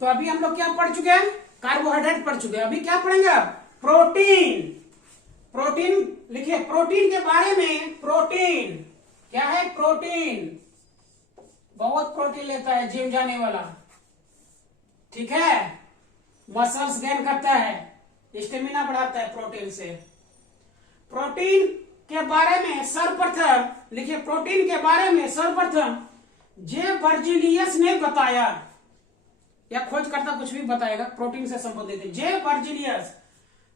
तो अभी हम लोग क्या पढ़ चुके हैं, कार्बोहाइड्रेट पढ़ चुके हैं। अभी क्या पढ़ेंगे अब, प्रोटीन। प्रोटीन लिखिए, प्रोटीन के बारे में, प्रोटीन क्या है, प्रोटीन बहुत प्रोटीन लेता है जिम जाने वाला, ठीक है, मसल्स गेन करता है, स्टेमिना बढ़ाता है प्रोटीन से। प्रोटीन के बारे में सर्वप्रथम लिखिए, प्रोटीन के बारे में सर्वप्रथम जे बर्जीलियस ने बताया, या खोजकर्ता कुछ भी बताएगा प्रोटीन से संबंधित, जे बर्जीलियस,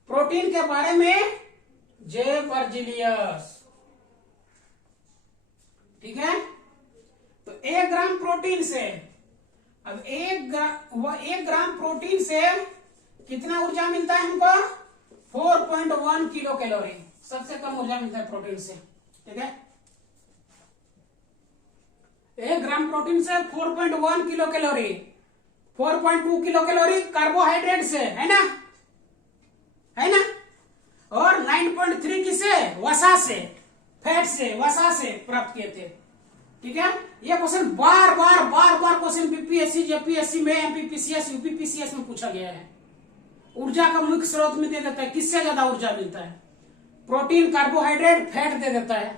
प्रोटीन के बारे में जे बर्जीलियस, ठीक है। तो 1 ग्राम प्रोटीन से, अब 1 ग्राम प्रोटीन से कितना ऊर्जा मिलता है हमको, 4.1 किलो कैलोरी, सबसे कम ऊर्जा मिलता है प्रोटीन से, ठीक है। 1 ग्राम प्रोटीन से 4.1 kilo calorie, 4.2 kilo calorie carbohydrate से, है ना, है ना, और 9.3 किसे, वसा से, फैट से, वसा से प्राप्त किए थे, ठीक है। ये क्वेश्चन बार बार क्वेश्चन बीपीएससी, जेपीएससी में, एमपीपीसीएस, यूपीपीसीएस में पूछा गया है। ऊर्जा का मुख्य स्रोत में दे देता है, किससे ज्यादा ऊर्जा मिलता है, प्रोटीन, कार्बोहाइड्रेट, फैट दे देता है,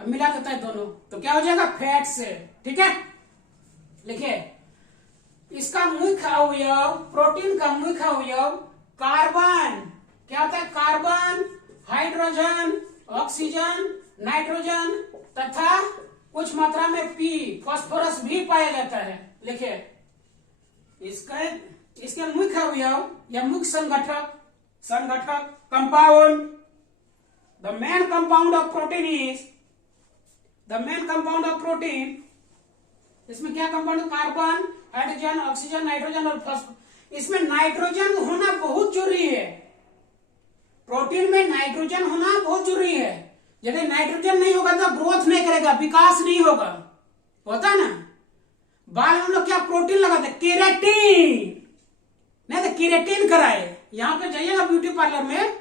अब मिला देता है दोनों, तो क्या हो जाएगा, फैट से, ठीक है। लिखिए, इसका मुख्य अवयव, प्रोटीन का मुख्य अवयव कार्बन, क्या होता है, कार्बन, हाइड्रोजन, ऑक्सीजन, नाइट्रोजन तथा कुछ मात्रा में पी, फास्फोरस भी पाया जाता है। लिखिए, इसके मुख्य अवयव या मुख्य संगठक compound, the main compound of protein is, the main compound of protein, इसमें क्या compound, carbon, hydrogen, oxygen, nitrogen और फास्फोरस। इसमें नाइट्रोजन होना बहुत जरूरी है, प्रोटीन में नाइट्रोजन होना बहुत जरूरी है। यदि नाइट्रोजन नहीं होगा तो ग्रोथ नहीं करेगा, विकास नहीं होगा, होता ना। बाल में हम लोग क्या प्रोटीन लगाते, केराटिन, नहीं तो केराटिन कराए। यहाँ पे जाइएगा ब्यूटी पार्लर में,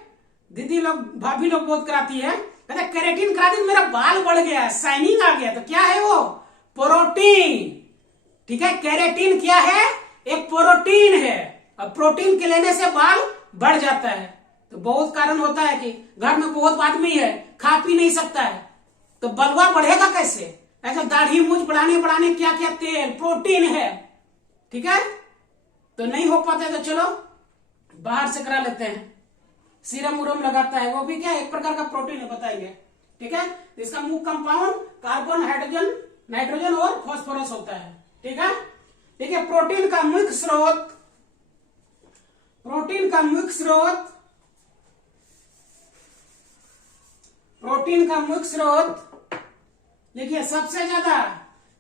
दीदी लोग, भाभी लोग बहुत कराती है, कहते केराटिन करा दी, मेरा बाल बढ़ गया, शाइनिंग आ गया, तो क्या है वो, प्रोटीन, ठीक है। केराटिन क्या है, एक प्रोटीन है, अब प्रोटीन के लेने से बाल बढ़ जाता है। तो बहुत कारण होता है कि घर में बहुत आदमी है, खा पी नहीं सकता है, तो बलवा बढ़ेगा कैसे, ऐसा दाढ़ी मूंछ बढ़ाने क्या क्या तेल, प्रोटीन है, ठीक है। तो नहीं हो पाता है तो चलो बाहर से करा लेते हैं, सीरम उरम लगाता है, वो भी क्या एक प्रकार का प्रोटीन है, बताएंगे, ठीक है। इसका मुख्य कंपाउंड कार्बन, हाइड्रोजन, नाइट्रोजन और फास्फोरस होता है, ठीक है। देखिए, प्रोटीन का मुख्य स्रोत, प्रोटीन का मुख्य स्रोत, प्रोटीन का मुख्य स्रोत देखिए, सबसे ज्यादा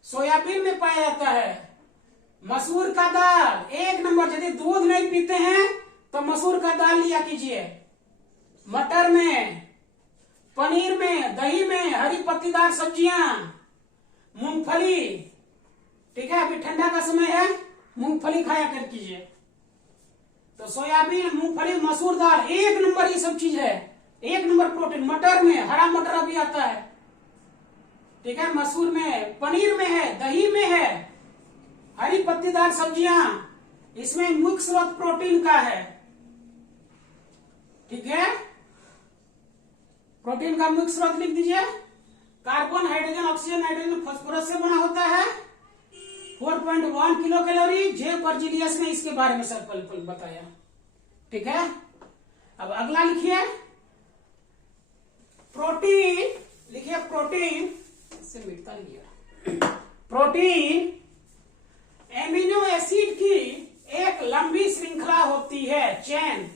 सोयाबीन में पाया जाता है, मसूर का दाल 1 नंबर। यदि दूध नहीं पीते हैं तो मसूर का दाल लिया कीजिए, मटर में, पनीर में, दही में, हरी पत्तीदार सब्जियां, मूंगफली, ठीक है, अभी ठंडा का समय है, मूंगफली खाया कर कीजिए। तो सोयाबीन, मूंगफली, मसूर दाल 1 नंबर, ये सब चीज है, 1 नंबर प्रोटीन। मटर में, हरा मटर अभी आता है, ठीक है, मसूर में, पनीर में है, दही में है, हरी पत्तीदार सब्जियां, इसमें मुख्य स्रोत प्रोटीन का है, ठीक है। प्रोटीन का मुख्य स्रोत लिख दीजिए, carbon, hydrogen, oxygen, nitrogen, phosphorus से बना होता है, 4.1 किलो कैलोरी। जे बर्जीलियस ने इसके बारे में सब पल बताया, ठीक है। अब अगला लिखिए, प्रोटीन, लिखिए प्रोटीन, इससे मिटता नहीं है, प्रोटीन एमिनो एसिड की एक लंबी श्रृंखला होती है, chain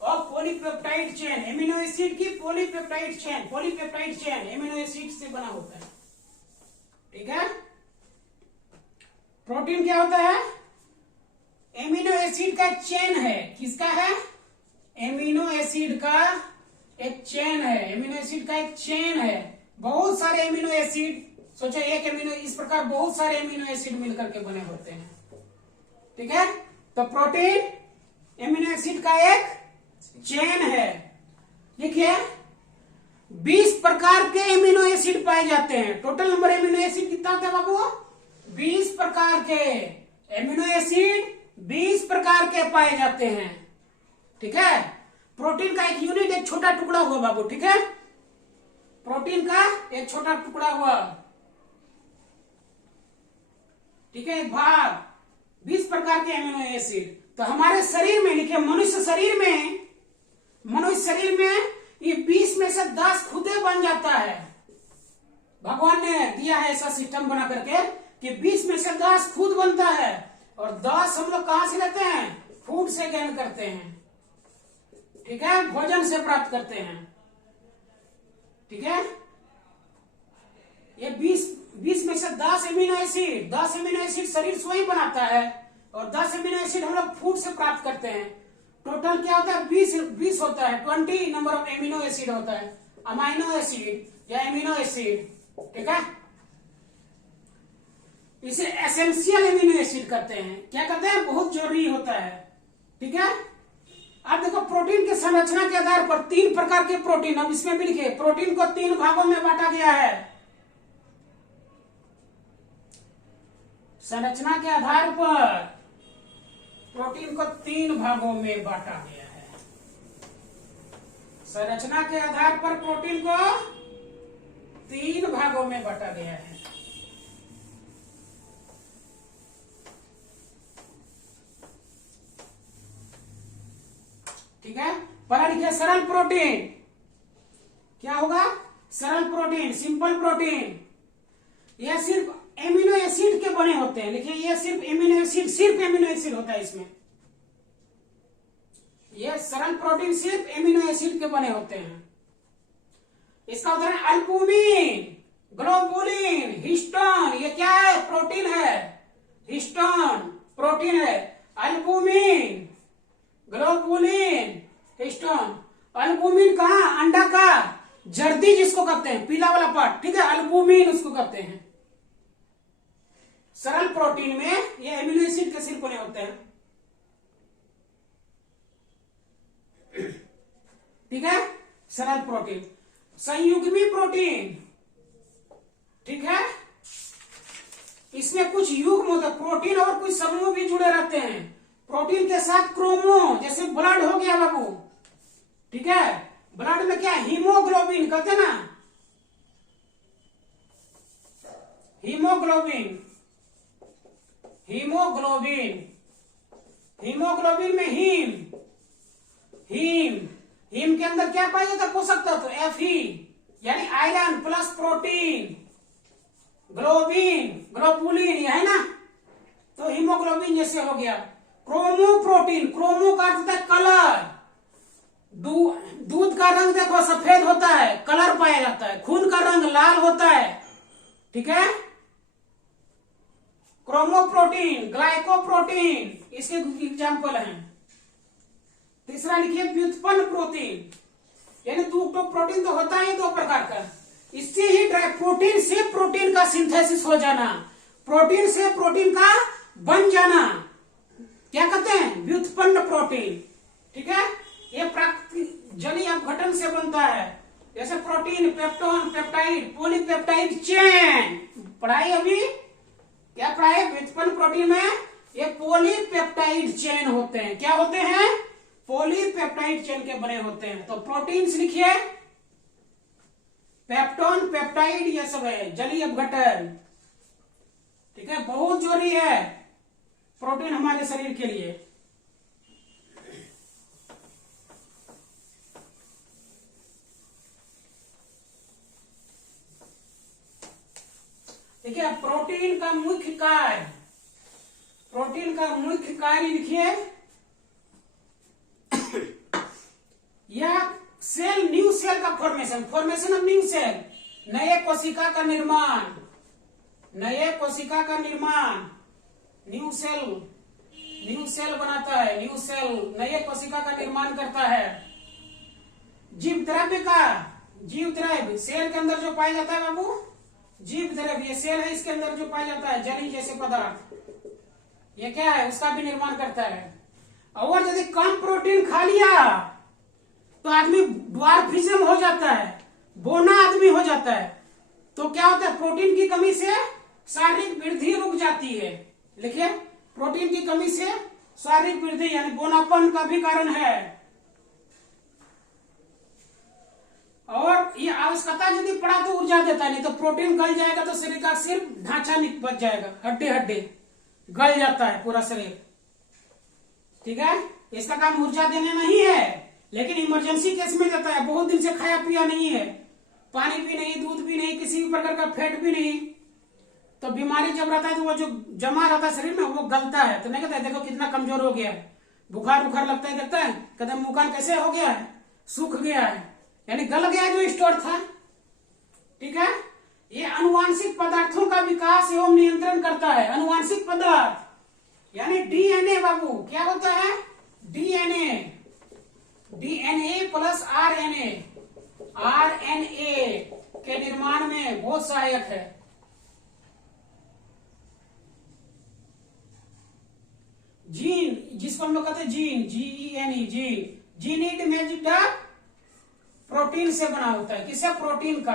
of polypeptide chain, amino acid की polypeptide chain, polypeptide chain amino acid से बना होता है, ठीक है। प्रोटीन क्या होता है, एमिनो एसिड का चेन है, किसका है, एमिनो एसिड का एक चेन है, एमिनो एसिड का एक चेन है, बहुत सारे एमिनो एसिड, सोचो एक एमिनो, इस प्रकार बहुत सारे एमिनो एसिड मिलकर के बने होते हैं, ठीक है। तो प्रोटीन एमिनो एसिड का एक चेन है। देखिए 20 प्रकार के एमिनो एसिड पाए जाते हैं। टोटल नंबर एमिनो एसिड कितना होता है बाबू? 20 प्रकार के एमिनो एसिड 20 प्रकार के पाए जाते हैं। ठीक है, प्रोटीन का एक यूनिट, एक छोटा टुकड़ा हुआ बाबू। ठीक है, प्रोटीन का एक छोटा टुकड़ा हुआ, ठीक है, एक भाग, 20 प्रकार के एमिनो एसिड। तो हमारे शरीर में लिखे, मनुष्य शरीर में ये 20 में से 10 खुदे बन जाता है। भगवान ने दिया है ऐसा सिस्टम बना करके कि 20 में से 10 खुद बनता है, और 10 हम लोग कहां से लेते हैं? फूड से गेन करते हैं। ठीक है, भोजन से प्राप्त करते हैं। ठीक है, ये 20 में से 10 एमिनो एसिड शरीर स्वयं बनाता है, और 10 एमिनो एसिड हम लोग फूड से प्राप्त करते हैं। टोटल क्या होता है? 20 होता है। 20 नंबर ऑफ एमिनो एसिड होता है, अमाइनो एसिड या एमिनो एसिड। ठीक है, इसे एसेंशियल एमिनो एसिड कहते हैं। क्या कहते हैं? बहुत जरूरी होता है। ठीक है, अब देखो प्रोटीन की संरचना के आधार पर 3 प्रकार के प्रोटीन, अब इसमें भी लिखे, प्रोटीन को 3 भागों में बांटा गया है। संरचना के आधार पर प्रोटीन को 3 भागों में बांटा गया है। संरचना के आधार पर प्रोटीन को 3 भागों में बांटा गया है। ठीक है, पहला लिखिए सरल प्रोटीन। क्या होगा? सरल प्रोटीन, सिंपल प्रोटीन। यह सिर्फ एमिनो एसिड के बने होते हैं। लिखिए, ये सिर्फ एमिनो एसिड होता है इसमें। यह सरल प्रोटीन सिर्फ एमिनो एसिड के बने होते हैं। इसका उदाहरण अल्बुमिन, ग्लोबुलिन, हिस्टोन। ये क्या है? प्रोटीन है। हिस्टोन प्रोटीन है। Albumin, globulin, histone. अल्बुमिन कहा? अंडा का जर्दी जिसको कहते हैं, पीला वाला पार्ट। ठीक है, अल्बुमिन उसको कहते हैं। सरल प्रोटीन में ये एमिनो एसिड के सिर्फ बने होते हैं। ठीक है, सरल प्रोटीन। संयुग्मी प्रोटीन, ठीक है, इसमें कुछ युग्म होता है, प्रोटीन और कुछ समूह भी जुड़े रहते हैं। प्रोटीन के साथ क्रोमो, जैसे ब्लड हो गया बाबू। ठीक है, ब्लड में क्या? हीमोग्लोबिन कहते हैं ना, हीमोग्लोबिन। हीमोग्लोबिन में हीम के अंदर क्या पाया जाता है? पोषक तत्व Fe, यानी आयरन प्लस प्रोटीन। ग्लोबुलिन ये है ना, तो हीमोग्लोबिन जैसे हो गया। क्रोमो प्रोटीन, क्रोमो का अर्थ होता है कलर। दूध का रंग देखो सफेद होता है, कलर पाया जाता है। खून का रंग लाल होता है। ठीक है, क्रोमोप्रोटीन, ग्लाइकोप्रोटीन इसके एग्जाम्पल हैं। तीसरा लिखिए व्युत्पन्न प्रोटीन, यानी तो प्रोटीन तो होता है 2 प्रकार का। इससे ही प्रोटीन से प्रोटीन का सिंथेसिस हो जाना, प्रोटीन से प्रोटीन का बन जाना, क्या कहते हैं? व्युत्पन्न प्रोटीन। ठीक है, ये प्राकृतिक जलीय अपघटन से बनता है। जैसे protein, peptone, peptide, polypeptide chain पढ़ाई अभी क्या पढ़ाई? व्युत्पन्न प्रोटीन में ये पॉलीपेप्टाइड चेन होते हैं। क्या होते हैं? पॉलीपेप्टाइड चेन के बने होते हैं। तो प्रोटीन्स लिखिए, पेप्टोन, पेप्टाइड ये सब है, जलीय अपघटन। ठीक है, बहुत जरूरी है प्रोटीन हमारे शरीर के लिए। देखिए, प्रोटीन का मुख्य कार्य, प्रोटीन का मुख्य कार्य लिखिए, यह सेल, न्यू सेल का फॉर्मेशन ऑफ न्यू सेल, नए कोशिका का निर्माण, न्यू सेल बनाता है। न्यू सेल नए कोशिका का निर्माण करता है। जीव द्रव्य सेल के अंदर जो पाया जाता है बाबू, जीव द्रव्य, ये सेल है, इसके अंदर जो पाया जाता है जली जैसे पदार्थ, ये क्या है? उसका भी निर्माण करता है। और यदि कम प्रोटीन खा लिया तो आदमी ड्वार्फिज्म हो जाता है, बोना आदमी हो जाता है। तो क्या होता है? प्रोटीन की कमी से शारीरिक वृद्धि रुक जाती है। लिखिए, प्रोटीन की कमी से शारीरिक वृद्धि यानी बोनापन का भी कारण है। और ये आवश्यकता यदि पड़ा तो ऊर्जा देता है, नहीं तो प्रोटीन गल जाएगा तो शरीर का सिर्फ ढांचा बच जाएगा, हड्डी हड्डी गल जाता है पूरा शरीर। ठीक है, इसका काम ऊर्जा देने नहीं है, लेकिन इमरजेंसी केस में देता है। बहुत दिन से खाया पिया नहीं है, पानी भी नहीं, दूध भी नहीं, किसी भी प्रकार का फैट भी नहीं, तो बीमारी जब रहता है तो वो जो जमा रहता है शरीर में वो गलता है। तो नहीं कहता है देखो कितना कमजोर हो गया है, बुखार बुखार लगता है, देखता है कहते मुंह कान कैसे हो गया है, सूख गया है, यानी गल गया जो स्टोर था। ठीक है, ये अनुवांशिक पदार्थों का विकास एवं नियंत्रण करता है। अनुवांशिक पदार्थ यानी डीएनए बाबू, क्या होता है DNA, DNA plus RNA, RNA के निर्माण में बहुत सहायक है। जीन, जिसको हम लोग कहते हैं जीन, जीईएनई, जीन इमेज प्रोटीन से बना होता है। किससे? प्रोटीन का।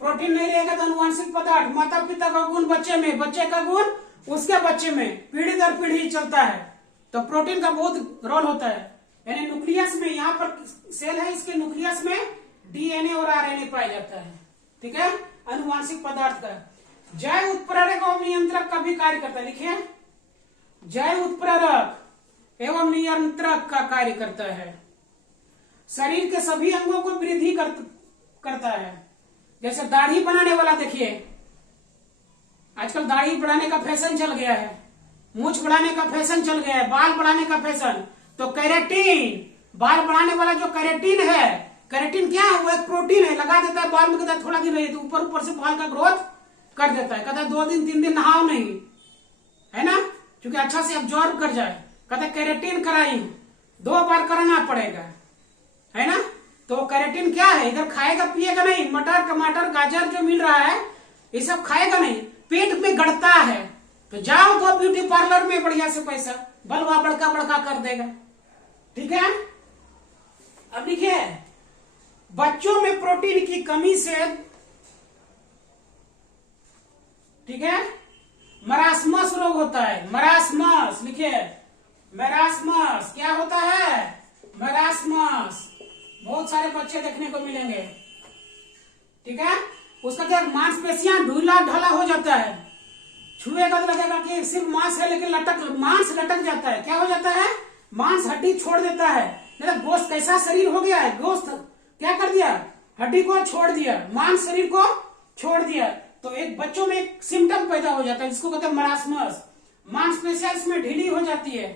प्रोटीन नहीं रहेगा तो अनुवांशिक पदार्थ, माता पिता का गुण बच्चे में, बच्चे का गुण उसके बच्चे में, पीढ़ी दर पीढ़ी चलता है। तो प्रोटीन का बहुत रोल होता है। यानी न्यूक्लियस में, यहाँ पर सेल है, इसके न्यूक्लियस में डीएनए और आरएनए पाया जाता है। ठीक है, अनुवांशिक पदार्थ का। जैव उत्प्रेरक और नियंत्रक का भी कार्य करता है। लिखिए, जैव उत्प्रेरक एवं नियंत्रक का कार्य करता है। शरीर के सभी अंगों को वृद्धि करता है। जैसे दाढ़ी बनाने वाला, देखिए आजकल दाढ़ी बढ़ाने का फैशन चल गया है, मूछ बढ़ाने का फैशन चल गया है, बाल बढ़ाने का फैशन। तो कैरेटीन, बाल बढ़ाने वाला जो कैरेटीन है, कैरेटीन क्या है? वो एक प्रोटीन है, लगा देता है बाल में, कहता है थोड़ा दिन रहिए तो ऊपर ऊपर से बाल का ग्रोथ कर देता है। कहता है 2 दिन 3 दिन नहाओ नहीं, है ना, क्योंकि अच्छा से अब्जॉर्ब कर जाए। कहता है कैरेटीन कराई, 2 बार कराना पड़ेगा, है ना। तो कैरेटीन क्या है? इधर खाएगा पिएगा नहीं, मटर टमाटर गाजर जो मिल रहा है ये सब खाएगा नहीं, पेट में गड़ता है। तो जाओ तो ब्यूटी पार्लर में बढ़िया से पैसा बलवा बड़का बड़का कर देगा। ठीक है, अब लिखिए, बच्चों में प्रोटीन की कमी से, ठीक है, मरासमस रोग होता है। मरासमस, लिखिए मरासमस क्या होता है? मरासमस। बहुत सारे बच्चे देखने को मिलेंगे। ठीक है, उसका क्या, मांसपेशियां ढीला ढाला हो जाता है, छुएगा तो लगेगा कि सिर्फ मांस है, लेकिन मांस लटक जाता है। क्या हो जाता है? मांस हड्डी छोड़ देता है। मतलब गोश्त कैसा शरीर हो गया है, गोश्त क्या कर दिया? हड्डी को छोड़ दिया, मांस शरीर को छोड़ दिया। तो एक बच्चों में एक सिम्टम पैदा हो जाता है जिसको कहते हैं मरासमस। मांसपेशियां इसमें ढीली हो जाती है।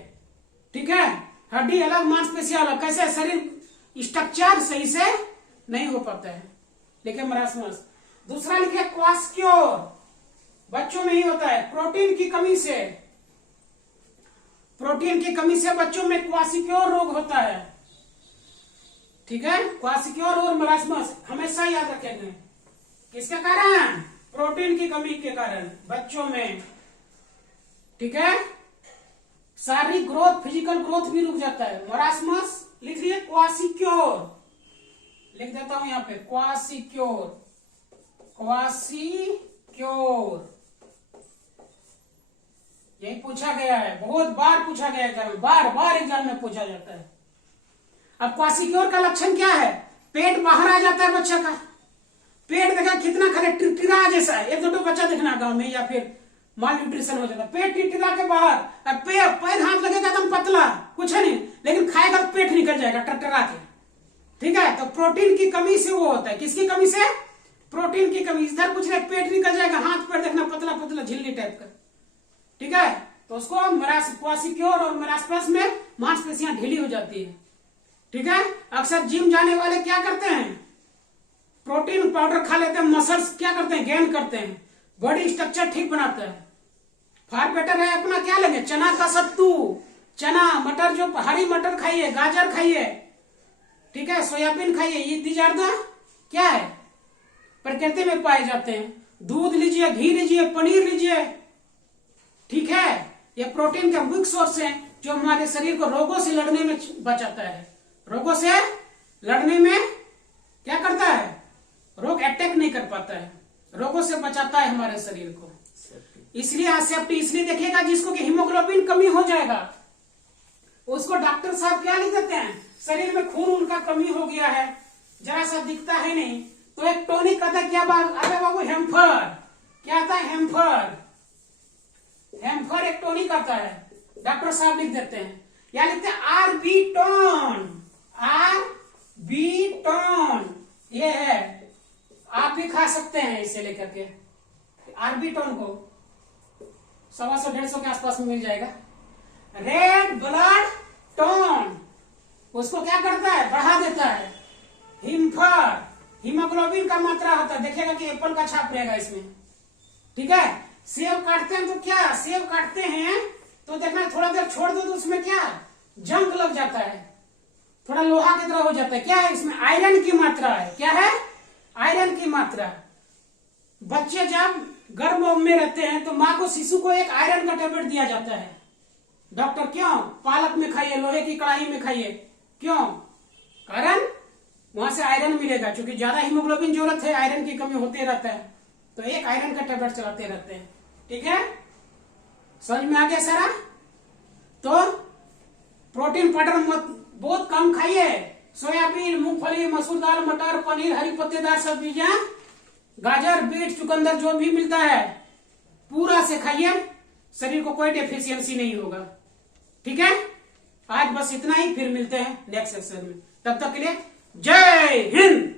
ठीक है, हड्डी अलग मांसपेशियां अलग, कैसे शरीर स्ट्रक्चर सही से नहीं हो पाता है। लिखे मरासमस। दूसरा लिखे क्वास्क्योर, बच्चों में ही होता है प्रोटीन की कमी से। प्रोटीन की कमी से बच्चों में क्वास्क्योर रोग होता है। ठीक है, क्वास्क्योर और मरासमस हमेशा याद रखेंगे। किसके कारण? प्रोटीन की कमी के कारण बच्चों में। ठीक है, शारीरिक ग्रोथ, फिजिकल ग्रोथ भी रुक जाता है। मरासमस लिख लिया, क्वास्क्योर लिख देता हूं यहां पे, क्वास्क्योर, क्वास्क्योर यही पूछा गया है, बहुत बार पूछा गया है एग्जाम में, बार बार एग्जाम में पूछा जाता है। अब क्वास्क्योर का लक्षण क्या है? पेट बाहर आ जाता है बच्चे का, पेट देखा कितना खरे टिटरा जैसा है। 1-2 बच्चा देखना गांव में, या फिर माल न्यूट्रिशन हो जाता है, पेट टिटरा के बाहर, पैर हाथ लगेगा एकदम पतला, कुछ है नहीं, लेकिन खाएगा तो पेट निकल जाएगा टटरा के। ठीक है, तो प्रोटीन की कमी से वो होता है। किसकी कमी से? प्रोटीन की कमी। इधर कुछ नहीं, पेट निकल जाएगा, हाथ पैर देखना पतला पतला झिल्ली टाइप का। ठीक है, तो उसको क्वास्क्योर और मरासमस में मांसपेशियां ढीली हो जाती है। ठीक है, अक्सर जिम जाने वाले क्या करते हैं? प्रोटीन पाउडर खा लेते हैं, मसल्स क्या करते हैं? गेन करते हैं, बॉडी स्ट्रक्चर ठीक बनाता है। फार बेटर है अपना क्या लेंगे? चना का सत्तू, चना मटर, जो हरी मटर खाइए, गाजर खाइए, ठीक है, सोयाबीन खाइए। ये दीज आर द क्या है? प्रकृति में पाए जाते हैं। दूध लीजिए, घी लीजिए, पनीर लीजिए। ठीक है, ये प्रोटीन का मुख्य सोर्स है जो हमारे शरीर को रोगों से लड़ने में बचाता है। रोगों से लड़ने में क्या करता है? रोग अटैक नहीं कर पाता है, रोगों से बचाता है हमारे शरीर को। इसलिए सेफ्टी, इसलिए देखिएगा जिसको कि हीमोग्लोबिन कमी हो जाएगा, उसको डॉक्टर साहब क्या लिख देते हैं, शरीर में खून उनका कमी हो गया है, जरा सा दिखता है नहीं, तो एक टॉनिक कहता है क्या बात, अरे बाबू हेम्फर, क्या आता है हेम्फर, हेम्फर एक टॉनिक आता है, डॉक्टर साहब लिख देते हैं। या लिखते हैं आरबीटॉन, आरबीटॉन, ये है, आप भी खा सकते हैं इसे लेकर के, आरबीटॉन को 125-150 के आसपास में मिल जाएगा। रेड ब्लड टोन, उसको क्या करता है, बढ़ा देता है। हिम्फर, हीमोग्लोबिन का मात्रा होता है, देखिएगा कि एप्पल का छाप रहेगा इसमें, ठीक है। सेब काटते हैं तो क्या, सेब काटते हैं तो देखना थोड़ा देर छोड़ दो तो उसमें क्या जंग लग जाता है, थोड़ा लोहा की तरह हो जाता है, क्या है इसमें आयरन की मात्रा है, क्या है आयरन की मात्रा। बच्चे जब गर्भ में रहते हैं तो माँ को, शिशु को एक आयरन का टेबलेट दिया जाता है, डॉक्टर क्यों, पालक में खाइए, लोहे की कढ़ाई में खाइए, क्यों, कारण वहां से आयरन मिलेगा, क्योंकि ज्यादा हीमोग्लोबिन जरूरत है, आयरन की कमी होते रहता है, तो एक आयरन का टेबलेट चलाते रहते हैं, ठीक है। समझ में आ गया सारा। तो प्रोटीन पाउडर मत बहुत कम खाइए, सोयाबीन, मूंगफली, मसूर दाल, मटर, पनीर, हरी पत्तेदार सब्जियां, गाजर, बीट, चुकंदर जो भी मिलता है पूरा से खाइए, शरीर को कोई डेफिशिएंसी नहीं होगा, ठीक है। आज बस इतना ही, फिर मिलते हैं नेक्स्ट सेक्शन में, तब तक के लिए जय हिंद।